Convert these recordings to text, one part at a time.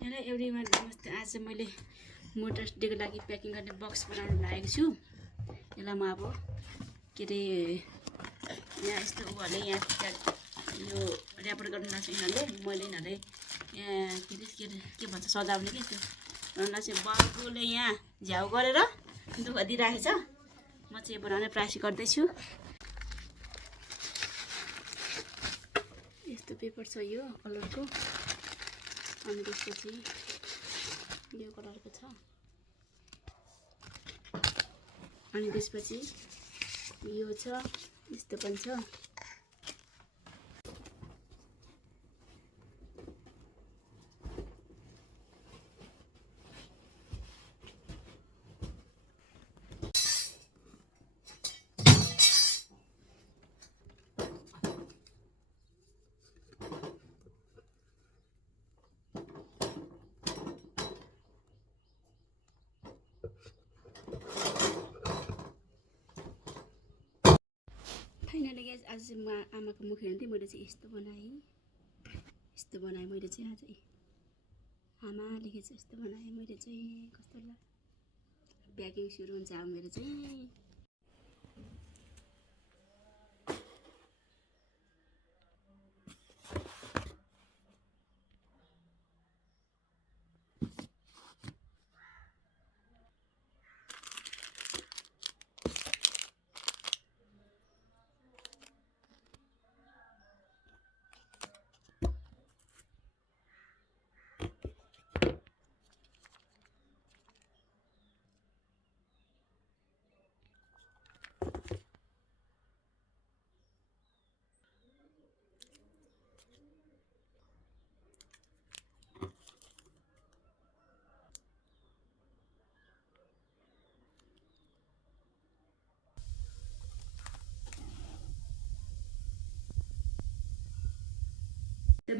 Hello everyone, नमस्ते। आज मैले मोटर्स डेको लागि प्याकिङ गर्ने बक्स बनाउन लागेको छु। यसलाई म अब के अरे यहाँ यस्तो उहरूले यहाँ यो ऱ्यापर गर्न लाग्छ यिनीहरूले। मैले यिनीहरूले यहाँ के भन्छ सजाउने कि त्यो बनाउन चाहिँ बाबुले यहाँ झ्याउ गरेर दुःख दिइराखेछ। म चाहिँ यो बनाउने प्रयास गर्दैछु। यस्तो पेपर छ यो कलरको, अनि त्यसपछि यो कलरको छ, अनि त्यसपछि यो छ, यस्तो पनि छ। फाइनली गाइस, आज चाहिँ म आमाको मुख हेर्दै मैले चाहिँ यस्तो बनाएँ मैले चाहिँ आज आमा लेखेछ यस्तो बनाएँ मैले चाहिँ। कस्तो लाग्यो प्याकिङ सुरु हुन्छ अब मेरो चाहिँ।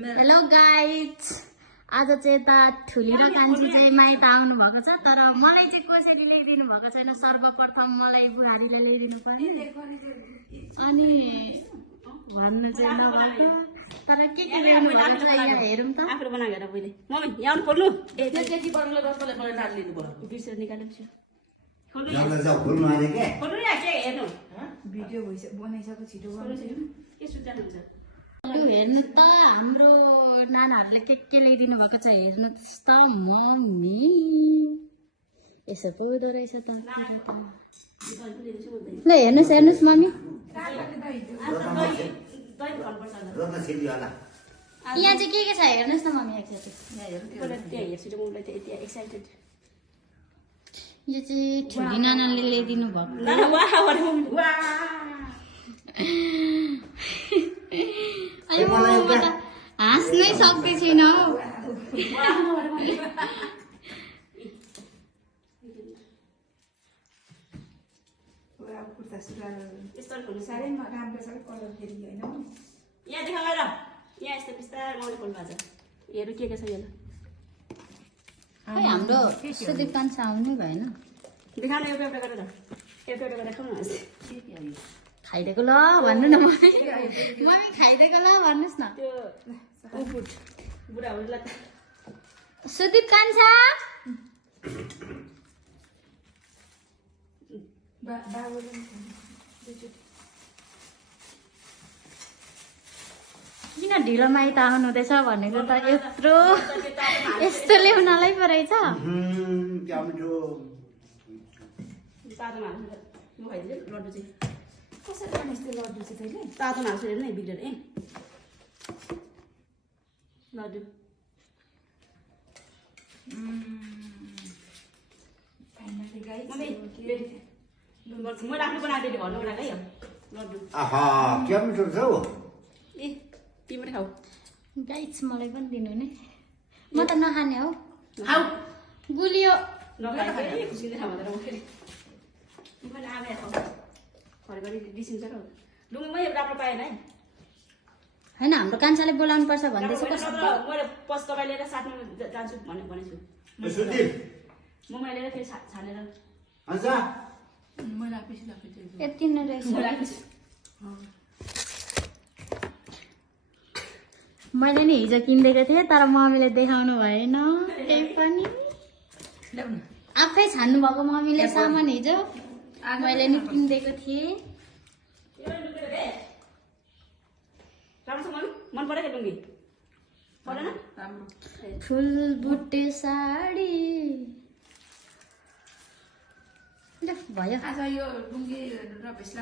हेलो गाइज, आज चाहिँ यता ठुली र कान्छी चाहिँ माइत आउनु भएको छ, तर मलाई चाहिँ कसरी ल्याइदिनु भएको छैन। सर्वप्रथम मलाई बुहारीले ल्याइदिनु पर्यो, अनि भन्न चाहिँ नभएको, तर के ल्याउनु भएको छ यहाँ हेरौँ त। आफूले बनाएको हेर पहिले मम्मी यहाँ आउनु खोल्नु। ए त्यति बनाउनुलाई कसले मलाई डाल लिनु पर्यो, बिर्सेर निकालेपछि खोल्नु यहाँ के हेर्नु भिडियो बनाइसक्यो छिटो गर्नु के सुचाउनु हुन्छ। यो हेर्नु त हाम्रो नानाहरूले के ल्याइदिनु भएको छ हेर्नुहोस् त मम्मी। यसो पो हुँदो रहेछ त। ल हेर्नुहोस् मम्मी, यहाँ चाहिँ के छ हेर्नुहोस् न मम्मी एकचोटि। यो चाहिँ ठुली नानाले ल्याइदिनु भएको। हाँस्नै सक्दै छैन हौ। यहाँ देखा गएर यहाँ यस्तो बिस्तारै मैले खोल्नु भएको छ। हेर्नु के छ यो हाम्रो सुदीप कान्छा आउनै भएन। देखाउनु एउटा एउटा गरेर देखाउनु। खाइदिएको ल भन्नु न मम्मी, खाइदिएको ल भन्नुहोस् न। त्यो बुढाहरूलाई सुदीप कान्छा किन ढिलो माइत आउनु हुँदैछ भनेको त यत्रो यस्तो ल्याउनलाई पो रहेछ। लड्डु चाहिँ कसरी गर्ने यस्तो लड्डु चाहिँ तैँले तातो हाल्छु हेर्नु है बिग्रेर। ए लड्डु मैले आफ्नो बनाएको भन्नु उनीहरूलाई है लड्डु। ए तिमीले खाऊ गाइस, मलाई पनि दिनु नि, म त नखाने हौ। खाऊ गुलियो खुसीले खाऊ भनेर मैले आएर खाऊ घरिघरि बिर्सिन्छ र लुङमै राम्रो पाएन है। होइन हाम्रो कान्छाले बोलाउनु पर्छ भन्दैछ। मैले पस तपाईँ लिएर साथमा जान्छु भनेको छु। मोबाइल लिएर फेरि छानेर यति नै रहेछ। मैले नि हिजो किनिदिएको थिएँ, तर मम्मीले देखाउनु भएन। आफै छान्नु भएको मम्मीले सामान हिजो मैले नि किनिदिएको थिएँ। मन परेको लुङ्गी फुल बुट्टे साडी ल भयो। आज यो लुङ्गी र भेस्ला